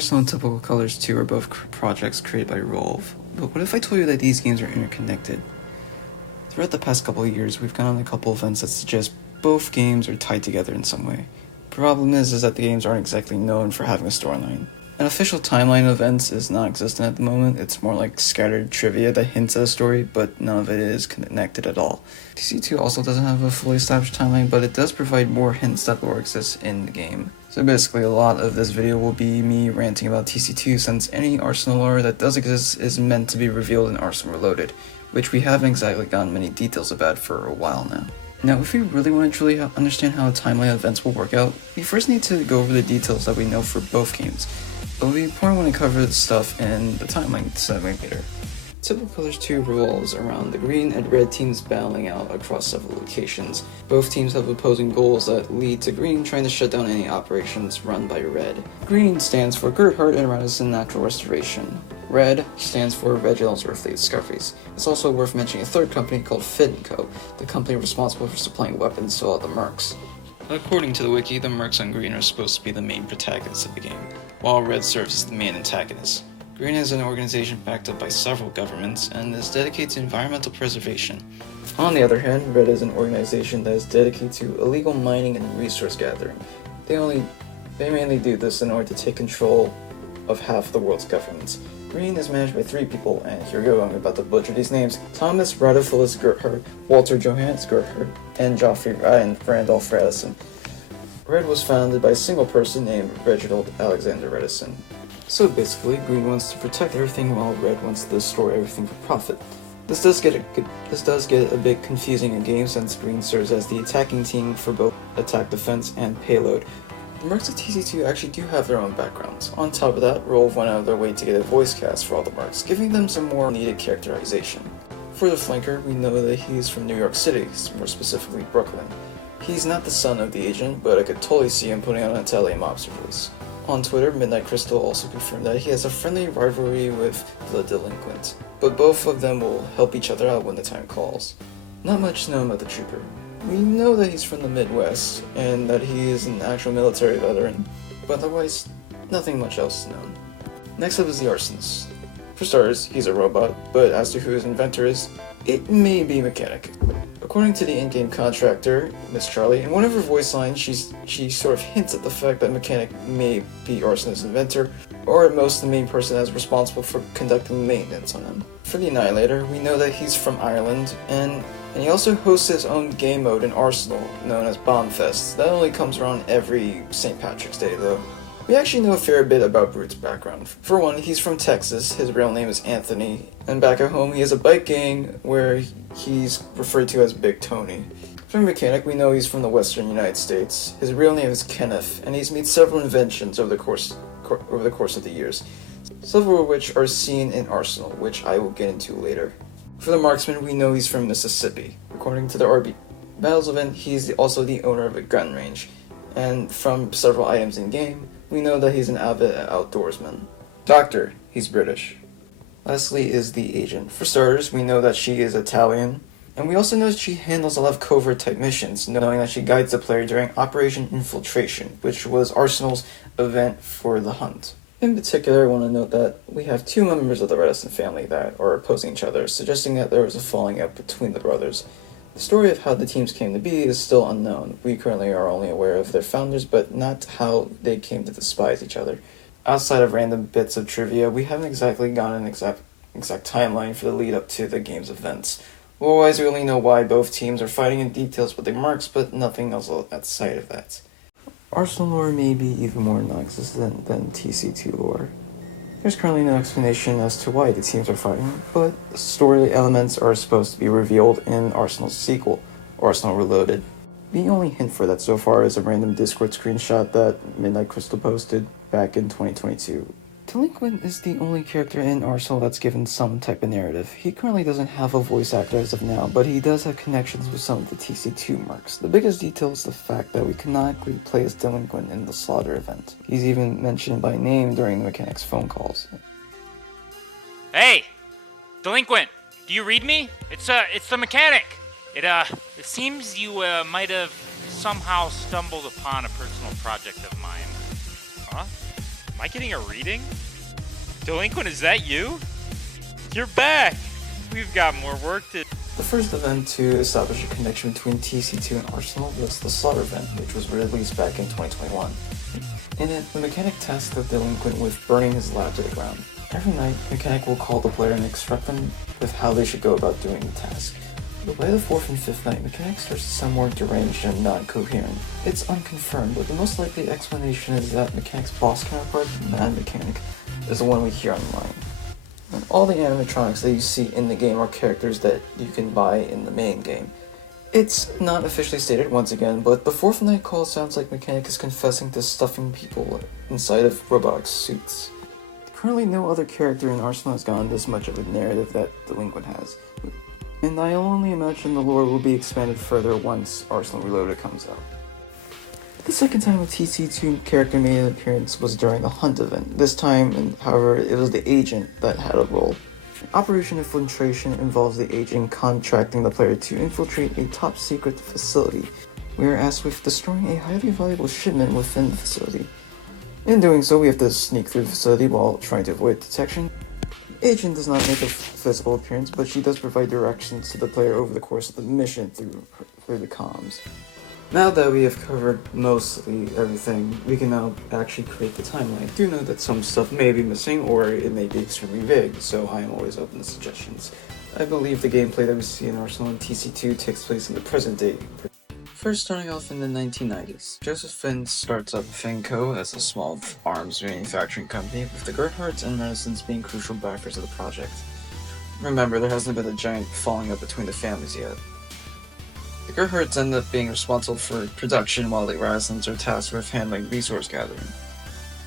Arsenal and Typical Colors 2 are both projects created by ROLVe, but what if I told you that these games are interconnected? Throughout the past couple of years, we've gone on a couple events that suggest both games are tied together in some way. Problem is that the games aren't exactly known for having a storyline. An official timeline of events is not existent at the moment. It's more like scattered trivia that hints at a story, but none of it is connected at all. TC2 also doesn't have a fully established timeline, but it does provide more hints that lore exists in the game. So basically, a lot of this video will be me ranting about TC2, since any Arsenal lore that does exist is meant to be revealed in Arsenal Reloaded, which we haven't exactly gotten many details about for a while now. Now, if we really want to truly understand how a timeline of events will work out, we first need to go over the details that we know for both games. But we probably want to cover the stuff in the timeline segment later. Typical Colors 2 revolves around the green and red teams battling out across several locations. Both teams have opposing goals that lead to green trying to shut down any operations run by red. Green stands for Gerhardt and Radisson Natural Restoration. Red stands for Reginald's Earthly Discoveries. It's also worth mentioning a third company called Felon, the company responsible for supplying weapons to all the mercs. According to the wiki, the mercs on green are supposed to be the main protagonists of the game, while red serves as the main antagonist. Green is an organization backed up by several governments and is dedicated to environmental preservation. On the other hand, red is an organization that is dedicated to illegal mining and resource gathering. They mainly do this in order to take control of half the world's governments. Green is managed by 3 people, and here we go, I'm about to butcher these names: Thomas Radophilis Gerhardt, Walter Johannes Gerhardt, and Geoffrey and Randolph Radisson. Red was founded by a single person named Reginald Alexander Radisson. So basically, Green wants to protect everything while Red wants to destroy everything for profit. This does get a bit confusing in game, since Green serves as the attacking team for both attack, defense, and payload. The mercs of TC2 actually do have their own backgrounds. On top of that, ROLVe went out of their way to get a voice cast for all the mercs, giving them some more needed characterization. For the flanker, we know that he is from New York City, more specifically Brooklyn. He's not the son of the agent, but I could totally see him putting on an Italian mobster voice. On Twitter, Midnight Krystal also confirmed that he has a friendly rivalry with the Delinquent, but both of them will help each other out when the time calls. Not much is known about the trooper. We know that he's from the Midwest, and that he is an actual military veteran, but otherwise, nothing much else is known. Next up is the arsonist. For starters, he's a robot, but as to who his inventor is, it may be Mechanic. According to the in-game contractor, Miss Charlie, in one of her voice lines, she sort of hints at the fact that Mechanic may be Arsonist's inventor, or at most the main person that's responsible for conducting maintenance on them. For the Annihilator, we know that he's from Ireland, and he also hosts his own game mode in Arsenal, known as Bombfest. That only comes around every St. Patrick's Day, though. We actually know a fair bit about Brute's background. For one, he's from Texas, his real name is Anthony, and back at home he has a bike gang where he's referred to as Big Tony. For Mechanic, we know he's from the western United States. His real name is Kenneth, and he's made several inventions over the course of the years, several of which are seen in Arsenal, which I will get into later. For the Marksman, we know he's from Mississippi. According to the RB Battles event, he's also the owner of a gun range, and from several items in-game, we know that he's an avid outdoorsman. Doctor, he's British. Lastly is the agent. For starters, we know that she is Italian, and we also know that she handles a lot of covert-type missions, knowing that she guides the player during Operation Infiltration, which was Arsenal's event for the hunt. In particular, I want to note that we have 2 members of the Radisson family that are opposing each other, suggesting that there was a falling out between the brothers. The story of how the teams came to be is still unknown. We currently are only aware of their founders, but not how they came to despise each other. Outside of random bits of trivia, we haven't exactly gotten an exact timeline for the lead up to the game's events. Otherwise, we only know why both teams are fighting in details with the marks, but nothing else outside of that. Arsenal lore may be even more non-existent than TC2 lore. There's currently no explanation as to why the teams are fighting, but story elements are supposed to be revealed in Arsenal's sequel, Arsenal Reloaded. The only hint for that so far is a random Discord screenshot that Midnight Krystal posted back in 2022. Delinquent is the only character in Arsenal that's given some type of narrative. He currently doesn't have a voice actor as of now, but he does have connections with some of the TC2 marks. The biggest detail is the fact that we canonically play as Delinquent in the Slaughter event. He's even mentioned by name during the Mechanic's phone calls. Hey! Delinquent! Do you read me? It's the Mechanic! It seems you might have somehow stumbled upon a personal project of mine. Huh? Am I getting a reading? Delinquent, is that you? You're back! We've got more work to... The first event to establish a connection between TC2 and Arsenal was the Slaughter event, which was released back in 2021. In it, the mechanic tasked the delinquent with burning his lab to the ground. Every night, the mechanic will call the player and instruct them with how they should go about doing the task. But by the 4th and 5th night, mechanic starts to sound more deranged and non-coherent. It's unconfirmed, but the most likely explanation is that mechanic's boss counterpart, Mad Mechanic, is the one we hear online. And all the animatronics that you see in the game are characters that you can buy in the main game. It's not officially stated once again, but the 4th night call sounds like Mechanic is confessing to stuffing people inside of robotic suits. Currently no other character in Arsenal has gotten this much of a narrative that Delinquent has. And I only imagine the lore will be expanded further once Arsenal Reloaded comes out. The second time a TC2 character made an appearance was during the Hunt event. This time, however, it was the agent that had a role. Operation Infiltration involves the agent contracting the player to infiltrate a top-secret facility. We are asked with destroying a highly valuable shipment within the facility. In doing so, we have to sneak through the facility while trying to avoid detection. The agent does not make a physical appearance, but she does provide directions to the player over the course of the mission through the comms. Now that we have covered mostly everything, we can now actually create the timeline. I do know that some stuff may be missing or it may be extremely vague, so I am always open to suggestions. I believe the gameplay that we see in Arsenal and TC2 takes place in the present day. First, starting off in the 1990s, Joseph Finn starts up Finco as a small arms manufacturing company, with the Gerhardts and Renaissance being crucial backers of the project. Remember, there hasn't been a giant falling up between the families yet. The Gerhardts end up being responsible for production while the Renaissance are tasked with handling resource gathering.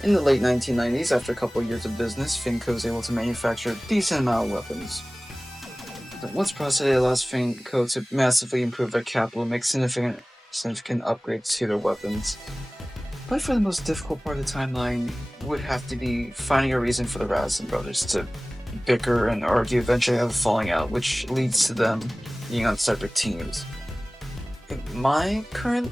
In the late 1990s, after a couple of years of business, Finco is able to manufacture a decent amount of weapons. Once processed, it allows Finco to massively improve their capital and make significant upgrades to their weapons. But for the most difficult part of the timeline would have to be finding a reason for the Renaissance brothers to bicker and argue, eventually have a falling out, which leads to them being on separate teams. My current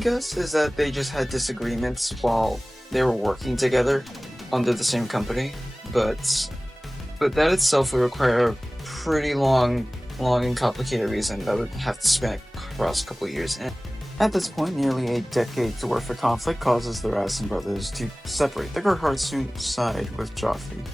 guess is that they just had disagreements while they were working together under the same company, but that itself would require a pretty long and complicated reason that would have to span across a couple of years. And at this point, nearly a decade's worth of conflict causes the Rassin brothers to separate. The Gerhardts soon side with Joffrey.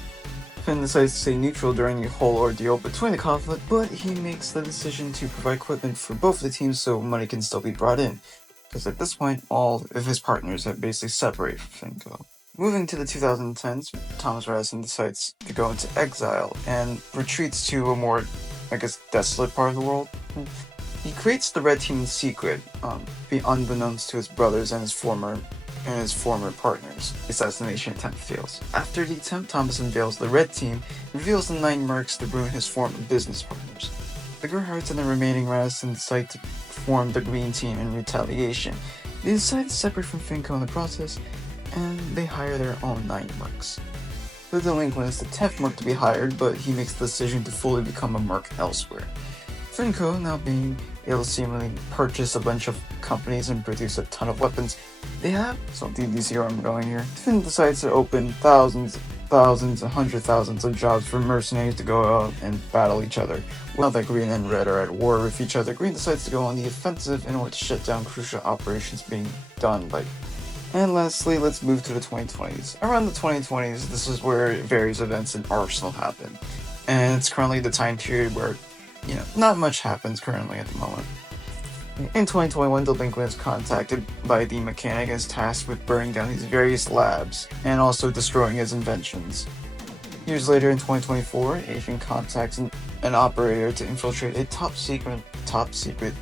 Finn decides to stay neutral during the whole ordeal between the conflict, but he makes the decision to provide equipment for both the teams so money can still be brought in, because at this point, all of his partners have basically separated from Finco. Moving to the 2010s, Thomas Rassin decides to go into exile and retreats to a more, desolate part of the world. He creates the Red Team in secret, unbeknownst to his brothers and his former partners. The assassination attempt fails. After the attempt, Thomas unveils the Red Team and reveals the 9 mercs to ruin his former business partners. The Gerhardts and the remaining Renaissance decide to form the Green Team in retaliation. They decide to separate from Finco in the process, and they hire their own 9 mercs. The Delinquent is the 10th merc to be hired, but he makes the decision to fully become a merc elsewhere. Finco, now being able to seemingly purchase a bunch of companies and produce a ton of weapons they have, so do you see where I'm going here? Finn decides to open thousands, and 100,000s of jobs for mercenaries to go out and battle each other. Now that Green and Red are at war with each other, Green decides to go on the offensive in order to shut down crucial operations being done by... And lastly, let's move to the 2020s. Around the 2020s, this is where various events in Arsenal happen. And it's currently the time period where not much happens currently at the moment. In 2021, Delinquent is contacted by the mechanic and is tasked with burning down his various labs and also destroying his inventions. Years later in 2024, Agent contacts an operator to infiltrate a top secret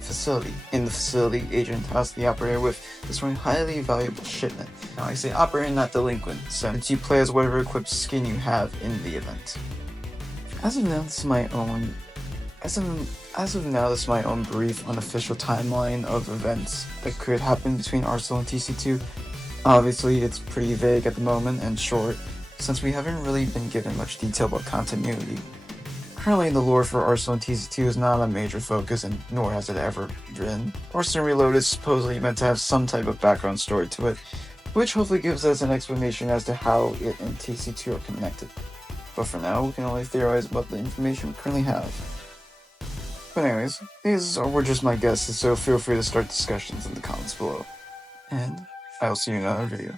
facility. In the facility, Agent tasks the operator with destroying highly valuable shipment. Now I say operator, not Delinquent, since you play as whatever equipped skin you have in the event. As of now, this is my own brief, unofficial timeline of events that could happen between Arsenal and TC2. Obviously, it's pretty vague at the moment and short, since we haven't really been given much detail about continuity. Currently, the lore for Arsenal and TC2 is not a major focus, and nor has it ever been. Arsenal Reloaded is supposedly meant to have some type of background story to it, which hopefully gives us an explanation as to how it and TC2 are connected. But for now, we can only theorize about the information we currently have. But anyways, these were just my guesses, so feel free to start discussions in the comments below. And I will see you in another video.